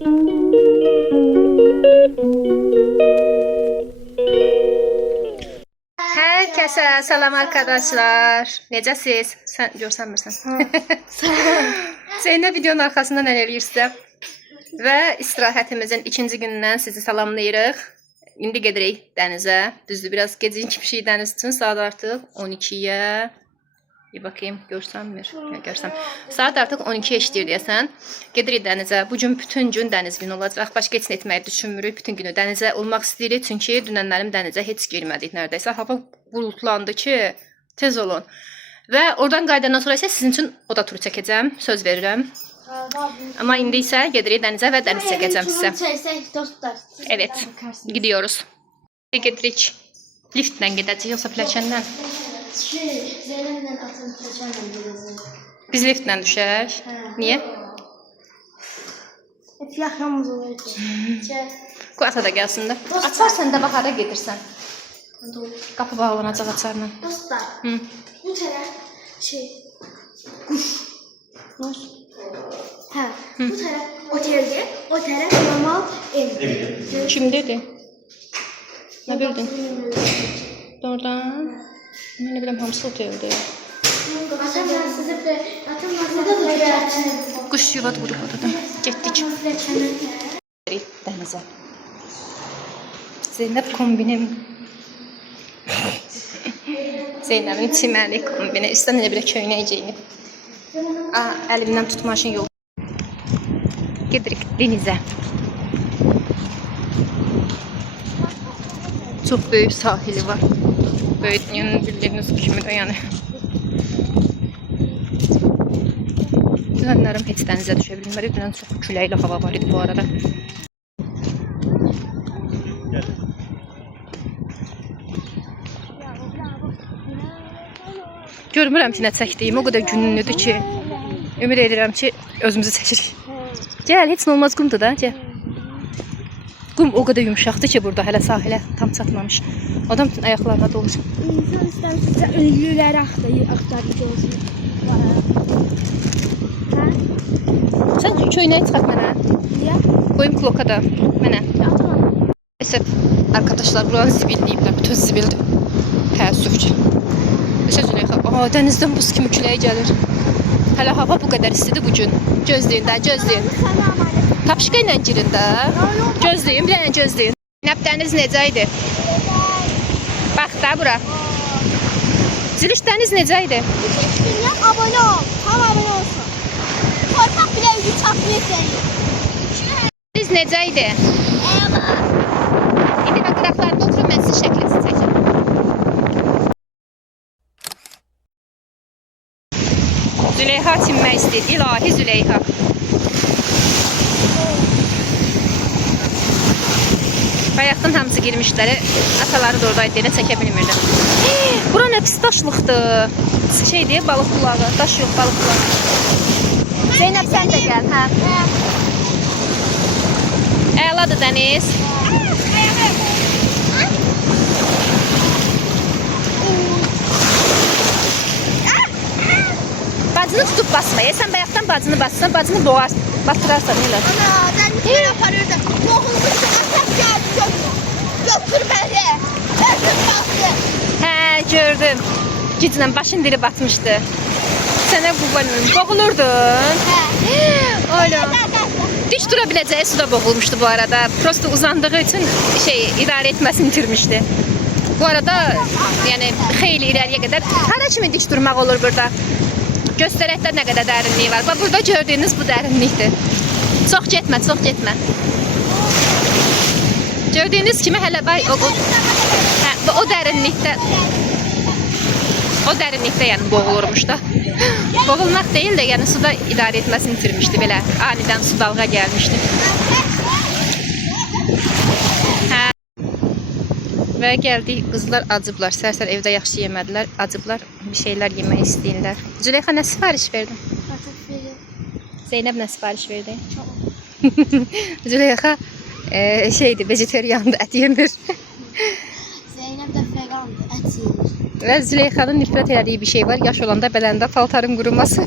Herkese selam arkadaşlar. Necəsiz? Sen görsənmirsən. Zeynep videonun arkasında nələr eləyirsə və istirahətimizin ikinci günündən sizi salamlayırıq. İndi gedirik dənizə. Düzdür, biraz gecikmişik dəniz üçün. Saat artıq 12-yə. Bir bakayım, görsənmir. Görsəm. Saat artıq 12-yə işləyir deyəsən. Gedirik dənizə. Bugün bütün gün dəniz günü olacaq. Başqa heç nə etməyi düşünmürük. Bütün günü dənizə olmaq istəyirik. Çünki dünənlərim dənizə heç girmədik nərdəsə. Hava bulutlandı ki, tez olun. Və oradan qayıdandan sonra isə sizin üçün oda turu çəkəcəm. Söz verirəm. Ama indi isə gedirik dənizə və dəniz çəkəcəm sizə. Evet, gidiyoruz. Gedirik. Liftlə gedəcəyik, yoxsa pləkanla? Zeynep'le atın pləkanla gedəcəyik. Biz liftlə düşək. Niyə? Hep yaxamız olur ki. Qoy ata da gəlsin də. Açarsan da bax hara gedirsən. Qapı bağlanacaq açarla. Dostlar, bu tərəf quş. Hə, bu tərəf oteldir, o tərəf normal evdir. Kim dedi? Nə bildin? Doğrudan. Mən nə biləm, hamısı oteldir. Atamla sizə də Quş yuva qurub odadan. Getdik. Dənizə. Zeynep kombinim. Zeynep'in çiməli kombini. Üstdən elə bir köynək geyinib. Əlimdən tutmaşın yol. Gedirik denizə. Çox böyük sahili var. Böyük dünyanın bildiğiniz kimi de yani. Dünənlərim heç dənizə düşə bilmədi. Dünən çox küləkli hava var idi bu arada. Görmürəm ki, nə çəkdiyim. O qədər günlüdür ki, ümid edirəm ki, özümüzü çəkirik. Gəl, heç nə olmaz, qumdur da, gəl. Qum o qədər yumuşaqdır ki, burada hələ sahilə tam çatmamış. Adam bütün ayaqlarına dolur. İnsan istəmişsə ünlüləri axtarıcı olsun. Sən köynəyi çıxart mənə. Niyə? Qoyum kloka da mənə. Əsəb, arkadaşlar, buranı zibilliyiblər. Bütün zibildir. Təəssüf ki. Neçə Züleyxa? Dənizdən buz kimi küləyə gəlir. Hələ hava bu qədər istidir bugün. Gözləyin də, gözləyin. Tapışqa ilə girin də. Gözləyin, bir dənə gözləyin. Zeynep, dəniz necə idi? Bax da bura. Ziliş, dəniz necə idi? Abone ol. Tam abone olsun. Torpaq bile yüzü çatmıyor seni. Dəniz necə idi? İndi və qıraqlarında oturun, mən sizin şəklinizi çəkim. Züleyxa çinmək istəyir. İlahi Züleyxa. Bayaqdan hamısı girmişləri. Ataları da oradaydı deyə çəkə bilmirdim. Bura nə pis daşlıqdır. Şeydir, balıq qulağı. Daş yox, balıq qulağı. Zeynep, sən də gəl, hə? Əladır dəniz. Bacını tutup basmaya. Sen bayaqdan bacını bassan, bacını boğar, batırarsan elə. Ana, dənizlər aparırdı. Boğulmuşdu, atak gəldi çocuğu. Götür bəni. Ötür bastı. Hə, gördüm. Giclə başın dili batmışdı. Sənə boğulurdun. Öyle. Dik dura biləcəyi suda boğulmuşdu bu arada. Prosto uzandığı için idarə etməsini itirmişdi. Bu arada yani xeyli irəliyə qədər hara kimi dik durmaq olur burada. Göstərəkdə nə qədər dərinliyi var. Bax, burada gördüyünüz bu dərinlikdir. Çox getmə, çox getmə. Gördüyünüz kimi hələ o dərinlikdə yəni boğulurmuş da. Boğulmaq deyil də, yəni suda idarə etməsini itirmişdi belə. Anidən su dalğa gəlmişdi. Və gəldik, qızlar acıblar. Səhər evdə yaxşı yemədilər, acıblar, bir şeylər yemək istəyirlər. Züleyxa, nə sifariş verdin? Zeynep nə sifariş verdi? Züleyxa şeydir, vegetariandır, ət yemir. Zeynep də vegandır, ət yemir. Və Züleyxanın nifrət elədiyi bir şey var. Yaş olanda bələndə paltarın quruması.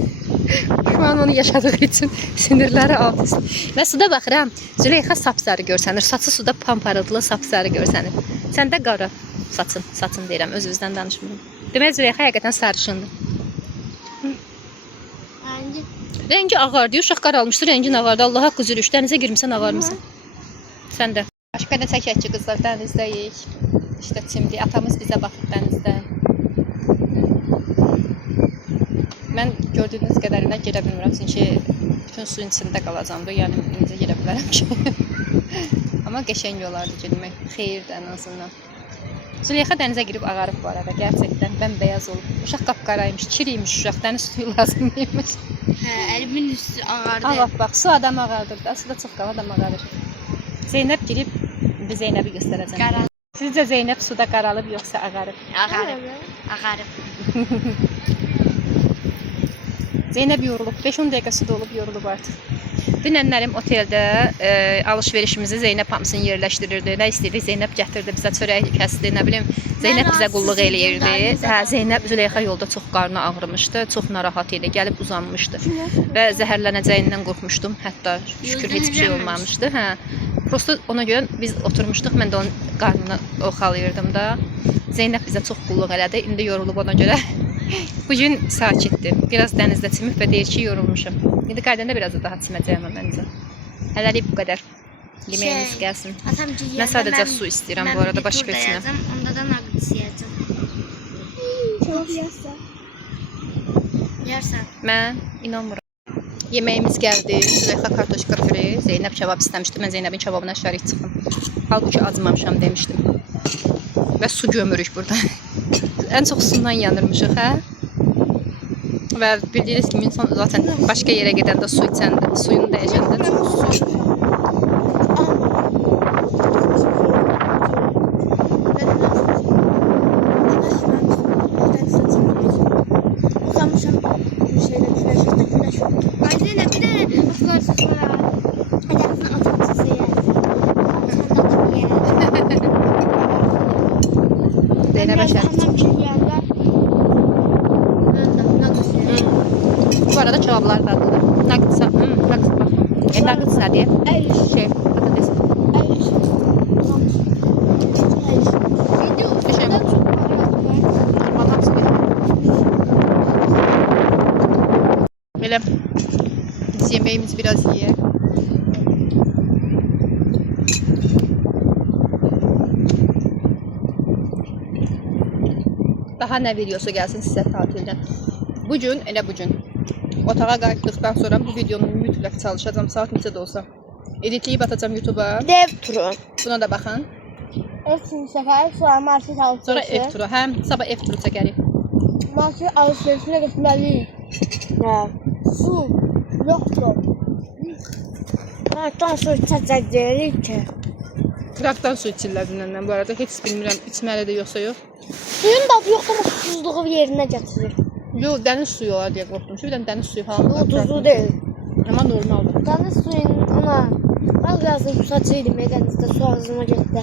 Şu an onu yaşadığı için sinirləri alt üst. Və suda baxıram, Züleyxa sapsarı görsənir. Saçı suda pamparıqlı sapsarı görsənir. Sən də qara saçın deyirəm, öz-özdən danışmıram. Demək Züleyxa həqiqətən sarışındır. Bence Rengi ağardı, uşaq qaralmışdı, rengin ağardı. Allah haqqı zülüş, dənizə girmisən ağarmısan. Sən də. Başqa nə çəkək ki, qızlar, dənizdəyik. İşte çimdik, atamız bizə baxır dənizdə. Mən gördüyünüz qədərindən girə bilmirəm, çünki bütün suyun içində qalacağım da, yəni incə girə bilərəm ki. Amma qəşəng olardı girmək, xeyirdir ən azından. Züleyxa dənizə girib ağarıb bu arada, gerçəkdən bəmbəyaz olub. Uşaq qapqaraymış, kiriymiş uşaq, dəniz suyu lazım deyilmiş. elimin üstü ağardı. Ağap bax, su adam ağardır da, suda çox qal adam ağarır. Zeynəb girib, bir Zeynəbi göstərəcəm. Qarar. Sizcə Zeynəb suda qaralıb yoxsa ağarıb? Ağarıb. Ağarıb. Zeynəb yorulub, 5-10 dəqiqə suda olub yorulub artıq. Dünənlərim oteldə alış-verişimizi Zeynəb hamısını yerləşdirirdi. Nə istədik? Zeynəb gətirdi, bizə çörək kəsdi, nə bilim. Zeynəb bizə qulluq eləyirdi. Hə, Zeynəb Züleyxa yolda çox qarnı ağrımışdı, çox narahat idi, gəlib uzanmışdı. Və zəhərlənəcəyindən qorxmuşdum. Hətta şükür heç bir şey olmamışdı. Hə. Prosta ona görə biz oturmuşduq, mən də onun qarnını oxalayırdım da. Zeynəb bizə çox qulluq elədi. İndi yorulub ona görə. Bugün sakitdir. Biraz dənizdə çimib və deyir ki, yorulmuşam. İndi qaydanda biraz da daha çiməcəyəm məncə. Hələlik bu qədər. Yeməyimiz gəlsin. Mən sadəcə su istəyirəm bu arada, başqa heç nə. Onda da nugget yiyəcəm. Çok yersən. Yersən. Mən inanmıram. Yeməyimiz gəldi. Züleyxa kartoşka püre, Zeynəb kebab istəmişdi. Mən Zeynəbin kebabına şərik çıxdım. Halbuki acımamışam demişdim. Və su gömürük burada. Ən çox sundan yanırmışıq, hə? Və bildiyiniz kimi insan zaten başqa yerə gedəndə su içəndə, suyunu dəyişəndə çox su. Zeynəbə şərik çıxmış. Bu arada kebablar dadlıdır. Nuggetsa, nuggetsa diye. Şey, patates. Şey, normal hamsi değil. Böyle biz yemeğimizi biraz yiyelim. Daha ne videosu gelsin size tatilden. Bugün, elə bugün otağa qayıtdıqdan sonra bu videonu mütləq çalışacağım, saat neçə də olsa. Editleyip atacağım YouTube'a. Bir de ev turu. Buna da baxın. Ev sefer sonra market alışverişi. Sonra ev turu. Həm sabah ev turu çəkərik. Market alışverişine gitmeliyiz. Ha. Su yoktu. Marketten su içecek ki. Krakdan su içirlər dünəndən. Bu arada heç bilmirəm içməli də yoxsa yox. Suyun dadı yoktu ama susuzluğu yerine getirir. Yox, dəniz suyu olar deyə qorxdum. Bir dənə dəniz suyu falan. O tuzlu değil. Amma normaldır. Deniz suyuna az yazdım kusacıydım denizde su ağzıma gitti.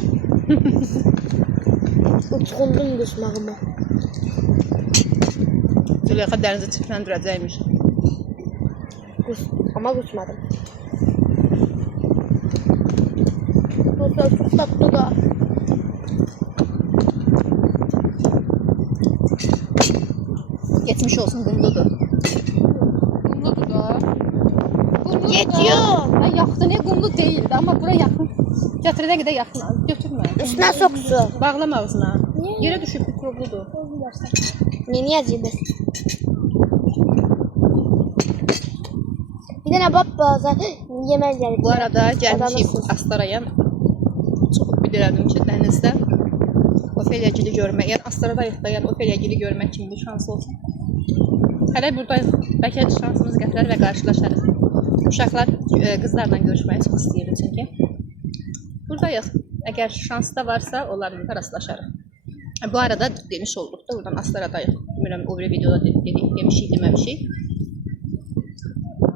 Uçkundum kusmağıma. Züleyxa dənizə çirkləndirəcəkmiş. Ama kusmadım. Bu da çok tatlı da. Geçmiş olsun, qumludur. Qumludur da. Qumludur Yetiyor. Da. Yaxdı, ne qumlu deyildi, amma bura yaxın. Gətirədə qədər yaxın. Götürmə. Üstüne sok su. Bağlama ağzına. Niye? Yerə düşüb mikrobludur. Niye acıyız? Bir tane bazen yemek yedik. Bu arada gəlmişik Adanasız. Astaraya. Çox bilirəm ki, dənizdə Ofeliagili görmək, yəni Astaradayıq da, yəni Ofeliagili görmək kimi bir şans olsun. Hələ buradayıq, bəlkə şansımız gətirər və qarşılaşarıq. Uşaqlar qızlarla görüşməyi çox istəyir çünki. Buradayıq. Əgər şans da varsa, onlarla rastlaşarıq. Bu arada demiş olduq da, buradan Astaradayıq. Bilmirəm, o bir videoda demişik, deməmişik.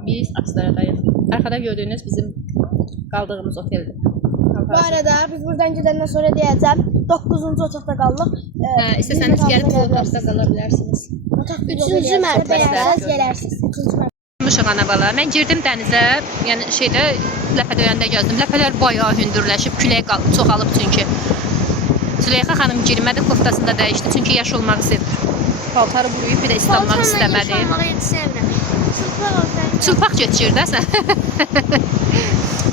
Biz Astaradayıq. Arkada gördüğünüz bizim qaldığımız oteldir. Bu arada biz buradan gidenden sonra diyeceğim 9. otaqda qaldıq. İstəsəniz gəlib bu otaqda qala bilərsiniz. 3-cü mərtəbəyə gələrsiniz. Mışıq ana bala. Mən girdim dənizə, yəni şeydə ləpə döyəndə gəzdim. Ləpələr bayağı hündürləşib, külək çoxalıb çünki. Züleyxa xanım girmədi, koftasını da dəyişdi çünki yaş olmaq istəyir. Paltarı buruyub bir də islanmaq istəmədi. Çılpaq keçir də sən.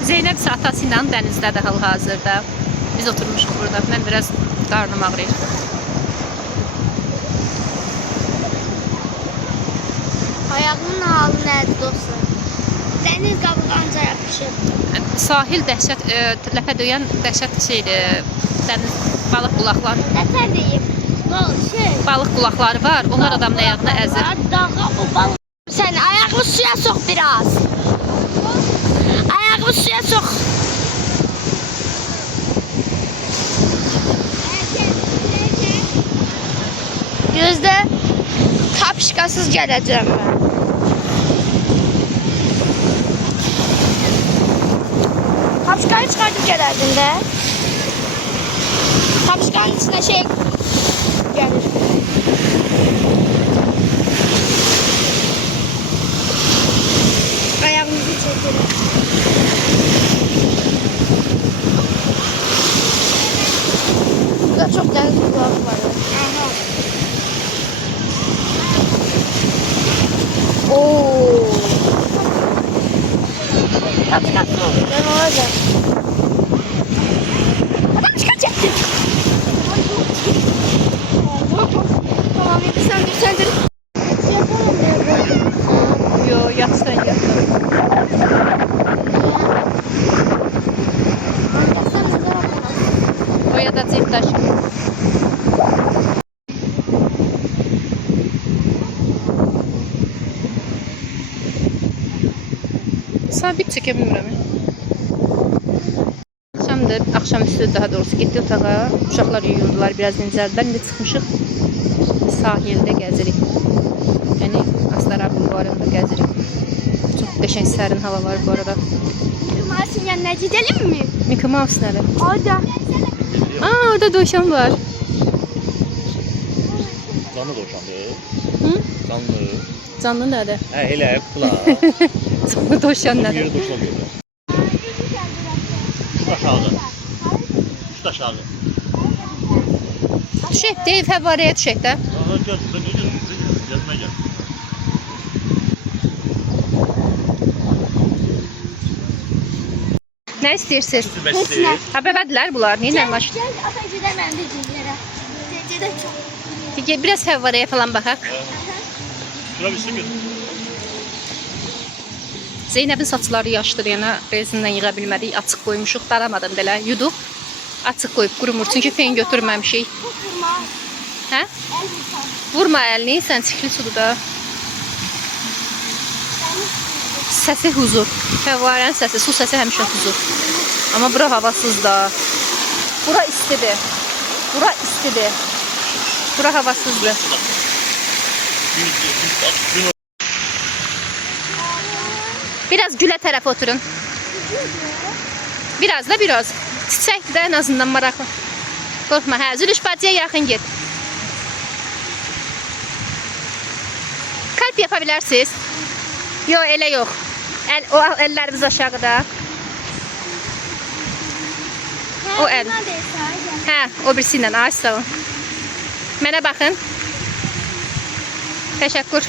Zeynəb isə atası ilə dənizdədir hal-hazırda. Biz oturmuşuq burada. Mən biraz qarnım ağrıyır. Ayağımın halı nədir dostlar? Dəniz qabıqanca yapışıb. Sahil dəhşət, ləpə döyən dəhşət şeydir. Dəniz balıq qulaqları. Nətər deyim? Balıq qulaqları var. Onlar adamın ayağını əzir. Dağa o balıq. Sən ayağını suya sox biraz. Ayağını suya sox. Gözdə tapışqasız gələcəm mən. Tapışqanı çıxardıb gələrdin də. Tapışqanın içinə şey gəlir. Ayağımızı çəkilir. Burada çox dəniz qulağı var. Aha. Oo. Tapışqasız oldu. Ben olacaq. Adam çıkacak. Tamam, sen dur. Yapalım ya. Yo, yat sen yat. O ya da çift taşı. Sabit çəkə bilmirəm. Axşamdır, axşamüstü daha doğrusu getdi otağa. Uşaqlar yuyundular, biraz dincəldilər. İndi çıxmışıq. Sahildə gəzirik. Yəni Astara bulvarında gəzirik. Çox qəşəng sərin hava var bu arada. Mağazın yanına gidelim mi? Mickey Mouse nədir? Orada. Aa, orada dovşan var. Canlı dovşandır. Hı? Canlı. Canlı nədir? Hə, elə qula. Canlı dovşan Bir nədir? yeri dovşan görürəm. Üst aşağı. Üst aşağı. Düşək, deyib fəvvarəyə düşək də. Aha, gəl, gəzmə gəl. Nə istəyirsiniz? Bəsdir. Ha, bəbədilər bunlar, neynə maşın? Gel ata gidemem dediklərə. Dediklərə çox. Biraz fəvvarəyə falan baxaq. Şura bilsin götür. Zeynəbin saçları yaşdır, yəni rezindən yığa bilmədik, açıq qoymuşuq, daramadım belə, yuduq. Açıq qoyub qurumur, çünki fen götürməmişik. Vurma. Hə? El tutar. Vurma əlini, sən çikli sudur da. Səsi huzur. Fəvvarənin səsi, su səsi həmişə huzur. Amma bura havasız da. Bura istidir. Bura istidir. Bura havasızdır. Biraz gülə tərəf oturun. Biraz da biraz. Çiçəkdir də en azından maraqlı. Qorxma, hə, Zülüş bacıya yaxın get. Kalp yapa bilərsiniz. Yox, elə yox. O əllərimiz aşağıda. O əl. Hə, o birisi ilə ağaç savun. Mənə baxın. Təşəkkür.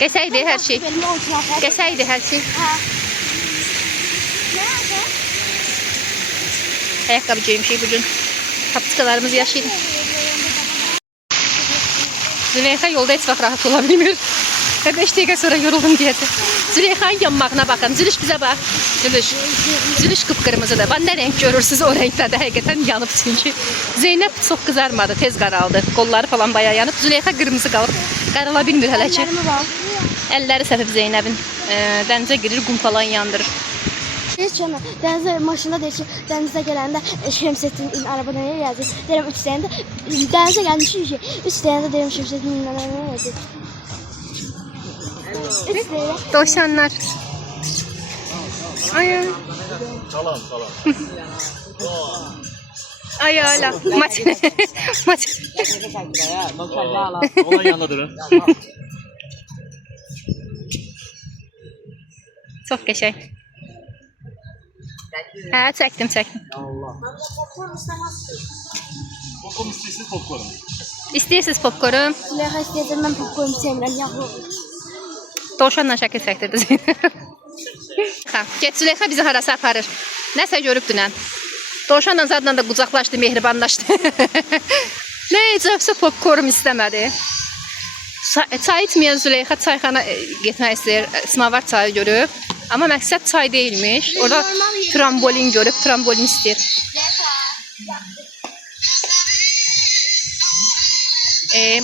Qəsəydi hər şey. Qəsəydi hər şey. Ayaqqabı geymişik bugün. Tapçıqalarımız yaşaydı. Züleyxa yolda heç vaxt rahat ola bilmir. Və 5 dəqiqə sonra yoruldum deyəcək. Züleyxanın yanmağına baxın. Zülüş bizə bax. Zülüş qıpqırmızıdır. Bax, nə rəng görürsünüz o rəngdədir. Həqiqətən yanıb çünki. Zeynəb çox qızarmadı, tez qaraldı. Qolları falan bayağı yanıb. Züleyxa qırmızı qalıb. Qarala bilmir hələ ki. Əlləri səfib Zeynəbin. Dənizə girir, qum falan yandırır. Heç yana dənizə maşında deyir ki, dənizə gələndə Şəmsəddin araba nəyə yazır? Deyirəm 3 dənə də dənizə gəlmişik ki, 3 dənə də deyirəm Şəmsəddin nəyə yazır? Dovşanlar. Ay. Salam. Ay ala. Maç. Onun yanında durun. Çox qəşəng. Hə, çəkdim. Popcorn istiyorsanız popcorn. İstəyirsiniz popcorn? Züleyxa istəyəcəm, mən popcorn sevmirəm, yağlı olur. Dovşanla şəkil çəkdirdi Zeynəb. Ha, get Züleyxa bizi harasa aparır. Nəsə görüb dünən. Dovşanla zadla da qucaqlaşdı, mehribanlaşdı. Nə ecəbsə popcorn istəmədi. Çay içməyən Züleyxa çayxana getmək istəyir. Smavar çayı görüb. Amma məqsəd çay deyilmiş. Orada trambolin görüb, trambolin istəyir.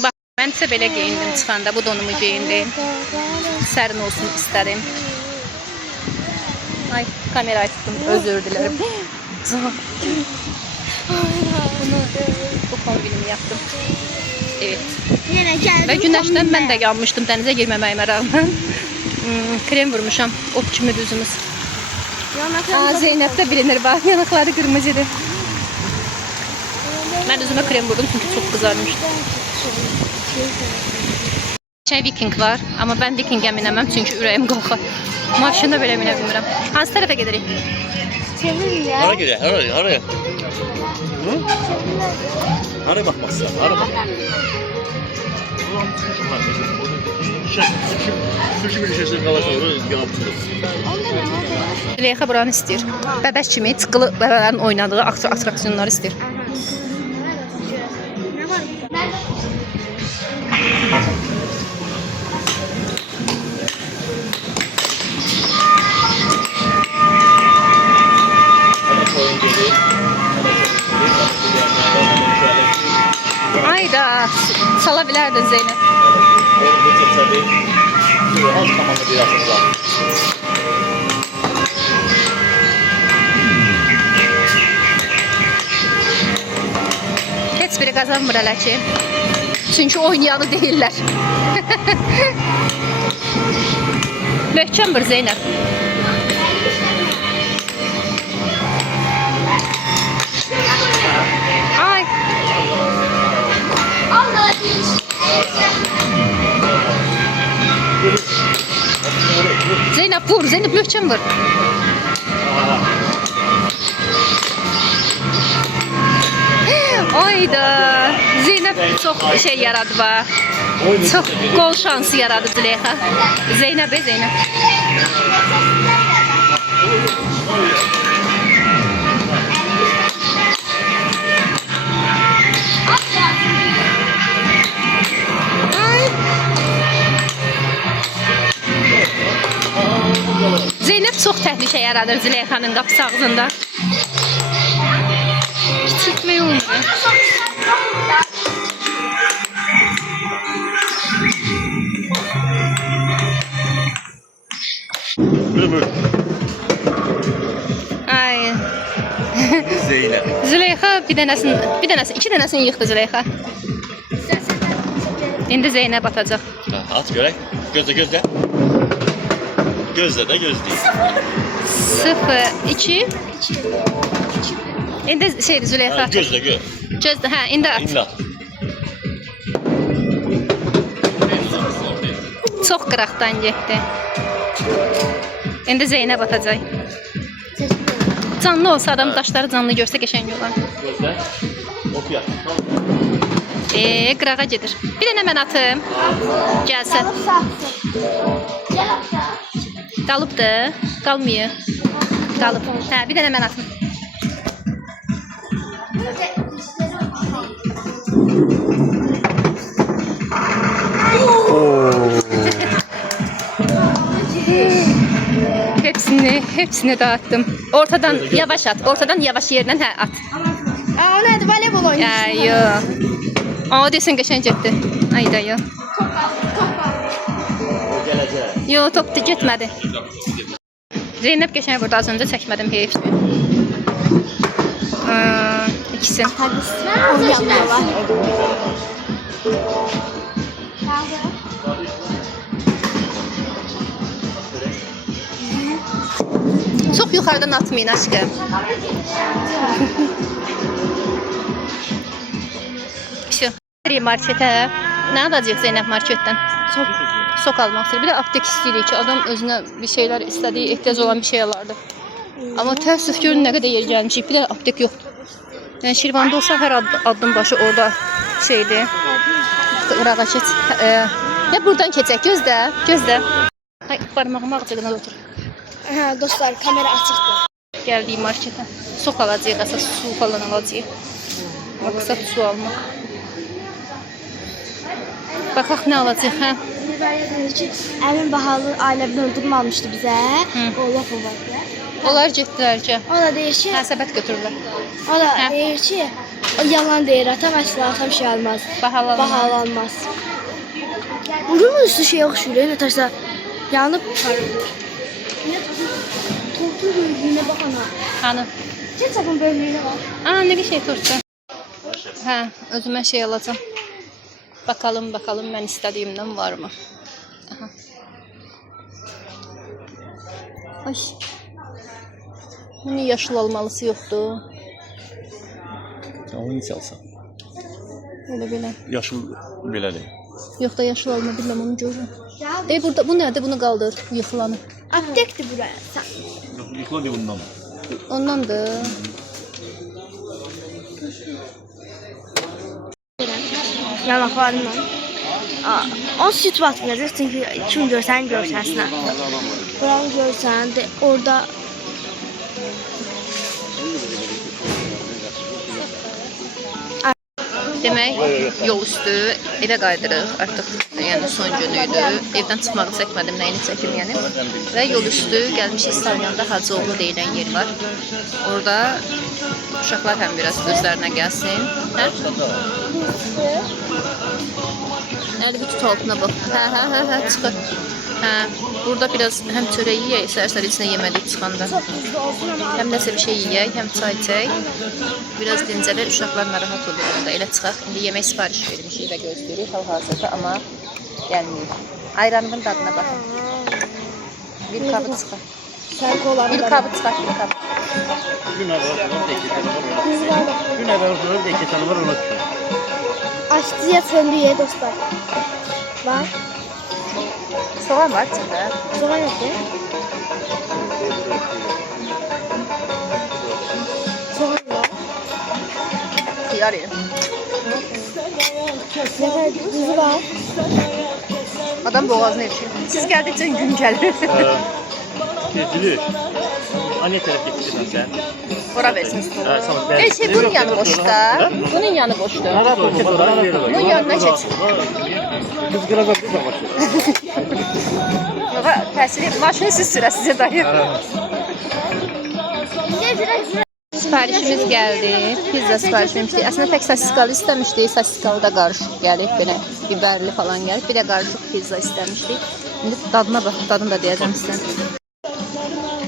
Bax, mən isə belə geyindim çıxanda, bu donumu geyindim. Sərin olsun istədim. Ay, kamerayı tuttum, özür dilərim. Bu kombinimi yaptım. Evet. Və günəşdən mən də yanmışdım dənizə girməməyimə rağmen. Krem vurmuşam, ot kimi düzümüz. Zeynəb də bilinir, bax, yanaqları qırmızıdır. Mən üzümə krem vurdum çünki çox qızarmışdı. Viking var, amma mən Vikingə minəməm çünki ürəyim qalxar. Maşında belə minə bilmirəm. Hansı tərəfə gedirik? Çevirin ya. Hara gidiyor? Haraya? Hı? Haraya bakmazsın? Haraya bak. Ulan sushi var. Sushi bir şeysin kalırsa oraya yaptırırız. Züleyxa buranı istəyir. Bəbəş kimi çıxılı bəbələrin oynadığı atraksiyonları istəyir. Ayda sala bilərdin Zeynəb. Heç biri qazanmır hələ ki. Çünki oynayanı deyirlər. Möhkəmdir Zeynəb. Ay. Zeynəb vur, Zeynəb möhkəm vur. Ayda, Zeynəb çox şey yaradı va. Çox gol şansı yaradı Züleyxa. Zeynəb. Zeynəb çox təhlükə yaradır Züleyxanın qapısı ağzında. Kiçiltmək olmuyor. Böyle. Ay. Zeynep. Züleyxa iki dənəsini yıxdı Züleyxa. İndi Zeynəb atacaq. At görək. Gözlə. Gözlə də gözləyir. 0-2. İndi şeydir Züleyxa. Gözlə. Gözlə, hə, indi at. İndi at. Çox qıraqdan getdi. İndi Zeynəb atacaq. Canlı olsa adam daşları canlı görsə qəşəng olar. Gözlə. Oxuya. Qırağa gedir. Bir dənə mən atım. Gəlsə. Qalıbdır. Qalmıyor. Qalıb. Hə, bir dənə mən atım. Hepsini dağıttım. Ortadan yavaş at. Ortadan yavaş yerdən hə at. O nədir? Voleybol oynayırsan. Yox. O desin qəşəng getdi. Ayda yox. Yox, top getmədi. Zeynəb qəşəng vurdu, az öncə çəkmədim heyf. İkisi. Onun yanında var. Çox yuxarıdan atmayın aşkım. Marketə. Nə alacaq Zeynəb marketdən? sok almaq istəyir. Bir də aptek istəyirik ki, adam özünə bir şeylər istədiyi, ehtiyac olan bir şey alardı. Amma təəssüf ki, nə qədər yer gəlmişik, bir də aptek yoxdur. Yəni Şirvanda olsa hər addım başı orada şeydir. Qırağa keç. Ya buradan keçək, gözlə, gözlə. Ay, barmağım ağcığına otur. Hə, dostlar, kamera açıqdır. Gəldik marketə. Sok alacağıq, əsas su falan alacağıq. Maksat su almaq. Baxaq nə alacaq, hə? Əmin Bahalı ailədən öldürmə almışdı bizə. O laf o var ya. Onlar getdilər ki, O da deyir ki, həsəbət götürürlər. o da deyir ki, o yalan deyir, atam əsla atam şey almaz. Bahalı almaz. Bunun üstü şey oxşuyur, nə tərsə yanıb parılır. Tortun böyüklüyünə bax ana. Hanı? Ketçapın böyüklüyünə bax. Aa, nə şey tortu. Hə, özümə şey alacağam. Bakalım, mən istədiyimdən varmı? Aha. Ay. Bunun yaşıl almalısı yoxdur. Onu hiç alsan. Belə. Yaşıl belədir. Yox da yaşıl alma, bilməm onu görürüm. Burada bu nədir? Bunu qaldır, yıxılanı. Aptekdir buraya. Yıkılan diye bundan. Ondandır. Yanaqlarımla. O süt batmayacaq çünki kim görsən görsənsinə. Buranı görsən de orada Demək, yol üstü evə qayıdırıq. Artıq yəni son günüydü. Evdən çıxmağı çəkmədim, nəyini çəkim yəni. Və yol üstü gəlmişik Salyan'da Hacıoğlu deyilən yer var. Orada uşaqlar həm biraz özlərinə gəlsin. Hə? Əli bir tut altına bax. Hə, çıxır. Hə, burada biraz həm çörək yeyək, səhər-səhər içinə yeməlik çıxanda. Həm nəsə bir şey yeyək, həm çay içək. Biraz dincələr, uşaqlar narahat olur orada. Elə çıxaq. İndi yemək sifariş vermişik və gözləyirik hal-hazırda, amma gəlməyik. Ayranımın dadına baxın. Bir kabı çıxar. Bir kabı çıxar, bir kabı. Gün əvvəl sonra da keçən var ona düşür. Aşçıya söndüye dostlar. Var. Soğan var içində. Soğan yok ya. Soğan var. Xiyar yer. Ne kadar tuzu var. Adam boğazını erişir. Siz gəldikcə gün gəlir. Gecili. Anne tərəf getirsən sən. Ora versin stolu. Hə, sağ ol. Bunun yanı boşda. Bunun yanı boşda. Bunun yanına keç. Biz qırağa bir başlayırıq. Yox, təsiri maşını siz sürəsiz dayı. Siparişimiz gəldi. Pizza sipariş vermişdik. Əslində tək sosisikalı istəmişdik. Sosisikalı da qarışıq gəlib. Belə biberli falan gəlib. Bir də qarışıq pizza istəmişdik. İndi dadına bax. Dadını da deyəcəm sizə.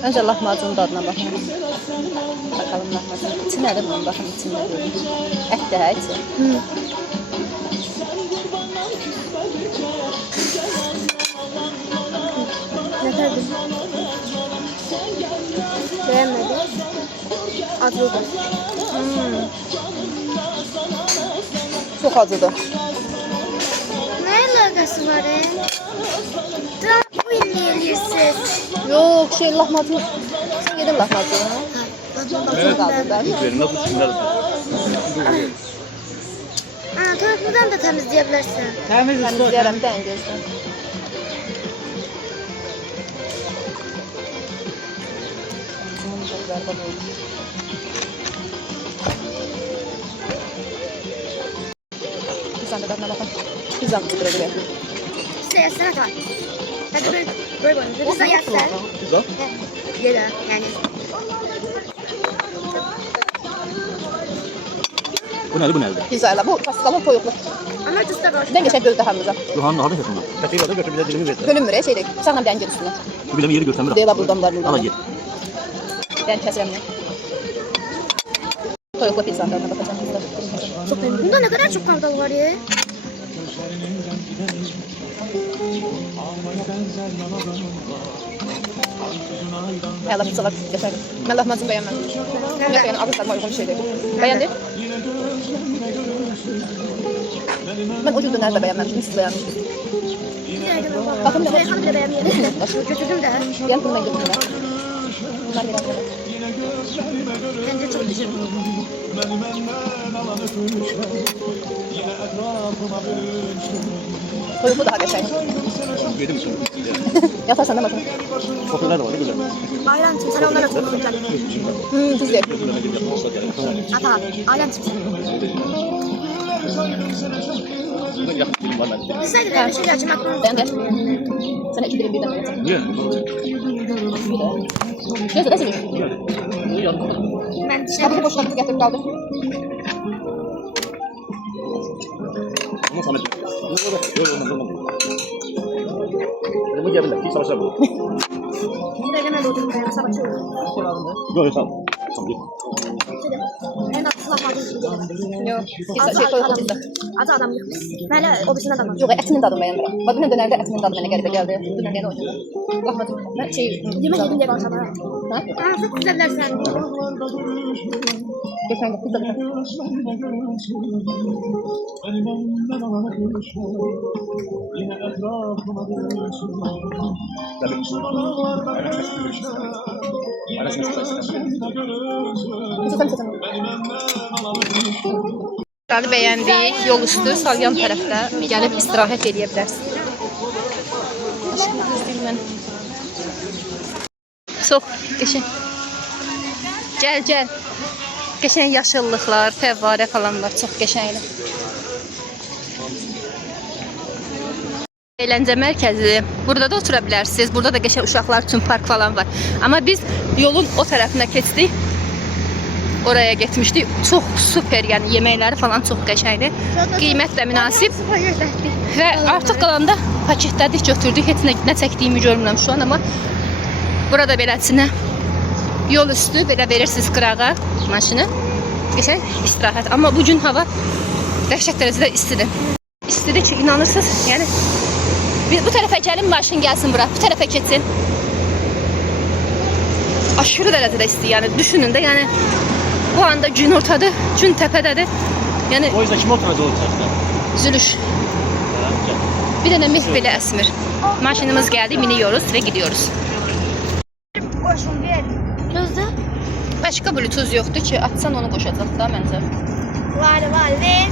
Öncə lahmacunun dadına baxın. Bakalım lahmacun. İçi nədir bunun? Baxın içində deyil. Ət də hə içi. Ne kadar beğenmedim. Acıdı. Çox acıdır. Ne alakası var ya? Bu yiyorsunuz. Yox, lahmacun. Sən yedin lahmacunu. Çok qaldı da. Üzerine bu sinirler. Tarafından da temizleyebilirsin. Təmizləyərəm, dən gözlə. Pizzanın da dadına baxın. Pizzanı bitirəcək. Pizza yesene tamam. Hadi böyle koyun. Pizza yersen. Güzel. Ye de yani. Bu nədir, bu nədir? Pizza ilə bu pastamın toyuqlu. Ama cüzde boş. Dən geçək gözdə hamımıza. Yohanın harda yaşında? Kaçıyla da götür bize dilimi versin. Bölünmür ya şeydir. Bıçaqla dən gir üstünə. Şu bile bir yeri görsem Deyələ buradan var buradan. Ala git. Dən kəsirəm ya. Toyuqlu pizzanın dadına baxacağım. Çok benim. Bunda ne kadar çok kavga var ya. Hələ pizzalar götürürəm. Mən lahmacun bəyənmədim. Yox, yəni ağızlarıma uyğun bir şey deyil. Bəyəndin? Mən o cür dönər də bəyənməmişdim, siz bəyənmişdiniz. Baxın da Reyhan bile beğenmiyor. Götürdüm de. Yəni bunu mən götürürəm. Bunlar verəm. Bence çok güzel. Toyuqlu daha qəşəng. Yedim sonra. Yatarsan da maşın. Sofralar da var, ne güzel. Ayran için sen onlarla konuşacaksın. Tuz ver. Gözlerine girip yapmazlar yani. Ata, ayran için sen. Burada yakın film var bende. Biz de bir şey açmak. Ben de. Sana 2 dilim birden vereceğim. Niye? Neyse de sürüş. Ben Kapıyı boşaltıp getirip kaldır. Ama Samet. Yok olmaz. Bunu gelirler. Hiç savaşlar bu. Söylemedi o durumda. Savaşıyorum. Yok yok sağ ol. Tamam git. En az lafladım. Yok. Biz şey toyuqlu bizdə. Adı adam yok. Böyle obisinde adam var. Yox, ətinin dadını bəyənmirəm. Bax, dünən dönərdə ətinin dadı mənə qəribə gəldi. Dünən yenə oynadım. Baxmadım. Mən şey... Yemek yedim diye konuşamam. Ha? Çok güzeller sen. Geçən gün pizza dedim. Dalı bəyəndik. Yol üstü Salyan tərəfdə gəlib istirahət edə bilərsiniz. Çox qəşəng. Gəl. Qəşəng yaşıllıqlar, fəvvarə falan var. Çox qəşəngdir. Əyləncə mərkəzi. Burada da otura bilərsiniz. Burada da qəşəng uşaqlar üçün park falan var. Amma biz yolun o tərəfinə keçdik. Oraya getmişdik. Çox super, yəni yeməkləri falan çox qəşəngdir. Qiymət də münasib. Və artıq qalanda paketlədik, götürdük. Heç nə çəkdiyimi görmürəm şu an, amma burada beləsinə yol üstü belə verirsiniz qırağa maşını. Qəşəng istirahət. Amma bu gün hava dəhşət dərəcədə istidir. İstidir ki, inanırsınız. Yəni bu tərəfə gəlin, maşın gəlsin bura. Bu tərəfə keçsin. Aşırı dərəcədə isti. Yəni düşünün də, yəni bu anda gün ortadır, gün təpədədir. Yəni O yüzden kim oturacak olacak? zülüş. Bir dənə meh belə əsmir. Maşınımız gəldi, miniyoruz və gidiyoruz. Koşun bir. Gözde. Başqa bluetooth yoxdur ki, açsan onu qoşacaq da məncə. Var. Ver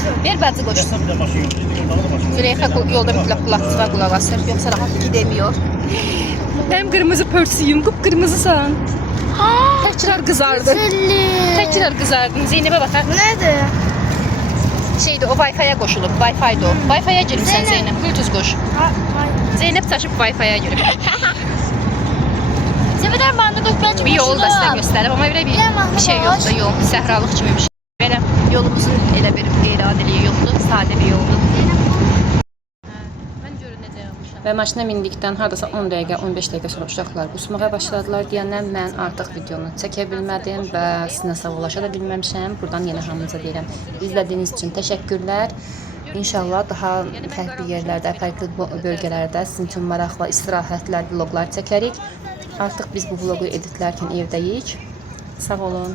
şu. Bir bacı qoşsun. Sen bir de maşın yolda. Züleyxa yolda mütləq qulaqçığa qulaq asır, yoxsa rahat gidemiyor. Mənim qırmızı pörsüyüm, qıpqırmızısan. Təkrar qızardın. Təkrar qızardın. Zeynəbə baxar. Nedir? Şeydi, o Wi-Fi-yə qoşulub. Wi-Fi-də o. Wi-Fi-yə girmişsən Zeynəb. Bluetooth qoş. Zeynəb çaşıb Wi-Fi-yə girib. Zəbədər bandı qoşmaq Bir yolu da sizə göstərib, amma belə bir şey yoxdur, yol. Səhralıq kimi bir şey. Belə yolumuzun elə bir qeyri-adiliyi yoxdur, sadə bir yoldur. Mən görün necə yapmışam. Və maşına mindikdən hardasa 10 dəqiqə, 15 dəqiqə sonra uşaqlar qusmağa başladılar deyəndən mən artıq videonu çəkə bilmədim və sizinlə sağollaşa da bilməmişəm. Buradan yenə hamınıza deyirəm. İzlədiyiniz üçün təşəkkürlər. İnşallah daha fərqli yerlərdə, fərqli bölgələrdə sizin üçün maraqlı istirahətlər, vloqlar çəkərik. Artıq biz bu vloqu editlərkən evdəyik. Sağ olun.